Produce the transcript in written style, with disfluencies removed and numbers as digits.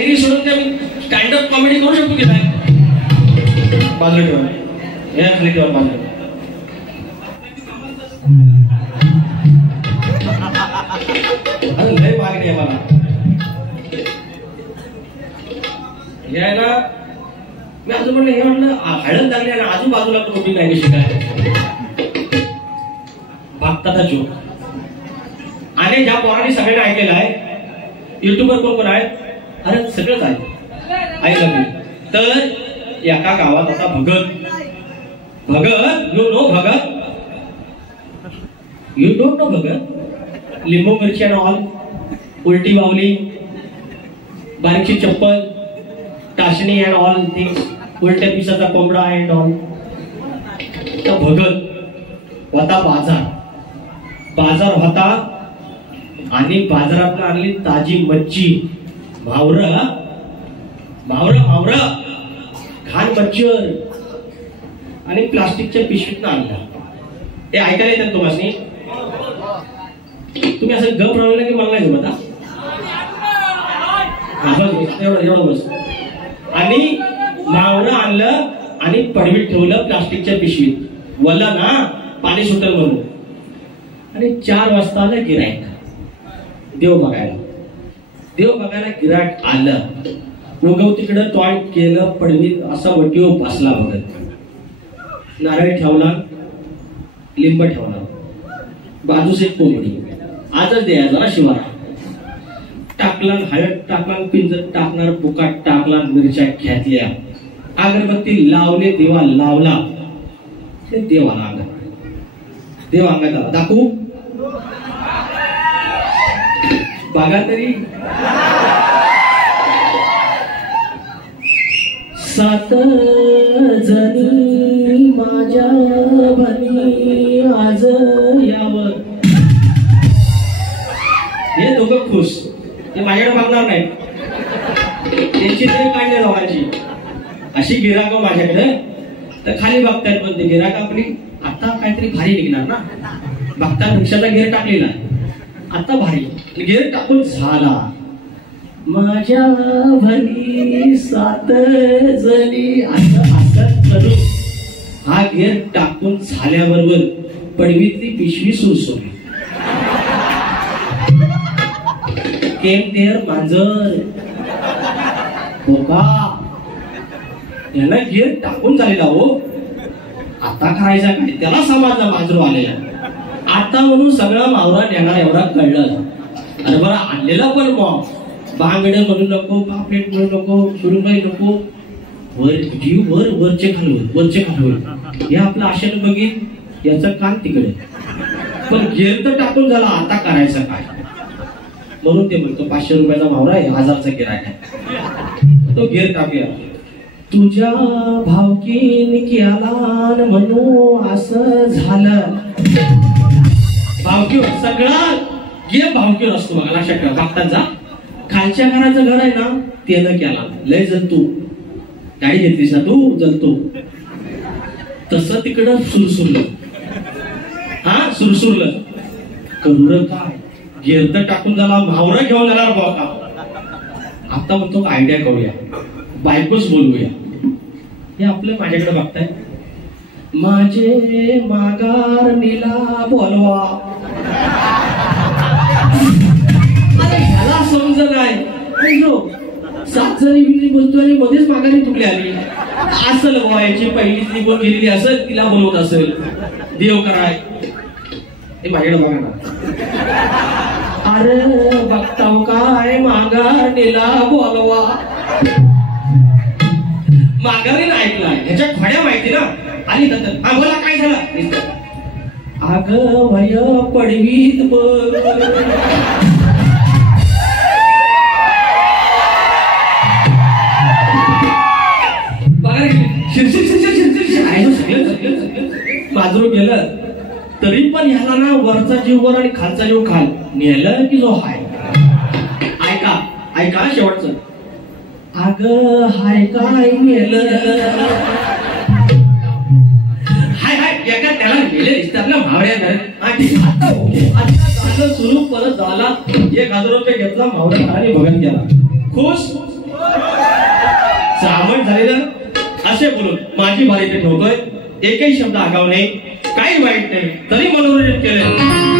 शायरी सोडून ते stand up comedy करू शकतो की नाही? बाजूला ठेवा, या खाली ठेवा बाजूला. लय मागणी आहे मला यायला. मी अजून म्हणलं हे म्हणलं हळद लागली आणि आजूबाजूला कोणी नाही शिकाय भागताचा जोक. आणि ज्या पोरांनी सगळ्यांनी ऐकलेलं आहे, युट्यूबवर कोण कोण आहे, अरे सगळंच आहे ऐकलं मी. तर एका गावात होता Bhagat. Bhagat you know Bhagat, you don't know Bhagat. लिंबू मिरची अँड ऑल, उलटी बावली, बारीकची चप्पल, टाचणी अँड ऑल थिंग्स, उलट्या पिसाचा कोंबडा अँड ऑल. तर भगत होता बाजार. बाजार होता आणि बाजारात आणली ताजी मच्छी. मावरा मावरा मावरा घाण मच्छर आणि प्लास्टिकच्या पिशवीत आणला. ते ऐकायला येतात तुम्हाला? तुम्ही असं गप राहिलं की मला नाही जमत. एवढं बस. आणि मावरा आणलं आणि पडवीत ठेवलं प्लास्टिकच्या पिशवीत. वल्ला ना पाणी सुटल म्हणून. आणि 4 वाजता आलं गिरायक देव बघायला. देव बघायला गिरायक आलं. उगव तिकडं तोंड केलं पडवीत, असा वटीव बसला बघत. नारळ ठेवला, लिंब ठेवला, बाजूस एक कोंबडी. आजच द्या जरा शिवार टाकला, हळद टाकला, पिंजर टाकणार, बुकाट टाकला, मिरच्या घातल्या, अगरबत्ती लावले, देवा लावला. देव आला अंगात. देव अंगात आला. दाखवू बघा तरी. 7 जणी माझ्या भनी आज यावर. हे दोघं खुश. ते माझ्याकडे बघणार नाही, त्यांची तरी काढली लोकांची. अशी गिराक माझ्याकडे तर खाली बघतायत. पण ते गिराक आपली आता काहीतरी भारी निघणार ना. बघता रिक्षाचा गेअर टाकलेला, आता भारी गेअर टाकून झाला. माझ्या भनी 7 जणी असं असं करून हा गेअर टाकून झाल्याबरोबर पडवीतली पिशवी सुरसुरली. केम देअर मांजर बोका. याला गेअर टाकून झालेला हो. आता करायचा काय? त्याला समजला मांजरू आलेला. आता म्हणून सगळा मावरा नेणार एवढा कळलं. अरे बरं आणलेला पण मग बांगडे म्हणू नको, पापलेट म्हणू नको, सुरुंगाई नको. वर जीव वर वरचे खालवर, वरचे खालवर. हे आपलं आशेनं बघित, याचं कान तिकडे. पण गेअर तर टाकून झाला, आता करायचं काय? म्हणून ते म्हणतो 500 रुपयाचा मावरा आहे, 1000चा गिरायक आहे. तो गेअर टाकूया. तुझ्या भावकीन केला म्हणून असं झालं. भावकीवर सगळा गेम भावकीवर असतो बघा, लक्षात ठेवा. भक्तांचा खालच्या घराचं घर आहे ना, त्यानं केला. लय जलतो, गाडी घेतलीस ना तू, जलतो. तसं तिकडं सुरसुरलं. हा सुरसुरलं. करू काय? गेअर तर टाकून झाला, भावरा घेऊन जाणार बघा. आता म्हणतो आयडिया करूया, बायकोच बोलवूया. हे आपलं माझ्याकडे बघताय. माझे माघार नीला बोलवा. अरे ह्याला समज नाही. 7 जणी बोलतो आणि मध्येच माघारी तुकली आली. असल व्हायची पहिलीच निघून गेलेली असेल, तिला बोलवत असेल. देव कराय हे माझ्याकडे बघा ना. अरे बघताव काय माघार नीला बोलवा. माघारीनं ऐकलाय, ह्याच्या खोड्या माहिती ना. आली नंतर हा बोला काय झालं? अगं भय पडवीत बघ. बघा शिरशिर शिरशिर शिरशिर आहे सगळं. माजरू गेलं तरी पण ह्याला ना वरचा जीव वर आणि खालचा जीव खाल. नेलं की जो हाय. ऐका ऐका शेवटचं. अगं हाय काय नेलं. हाय हाय एका त्याला नेले दिसतात ना मावळ्या घर. आता सुरू परत झाला. 1000 रुपये घेतला मावळ्या आणि भगत गेला. खुश चामट झालेलं असे बोलून माझी बारी ते ठेवतोय. एकही शब्द आगाव नाही, काही वाईट नाही, तरी मनोरंजन केलं.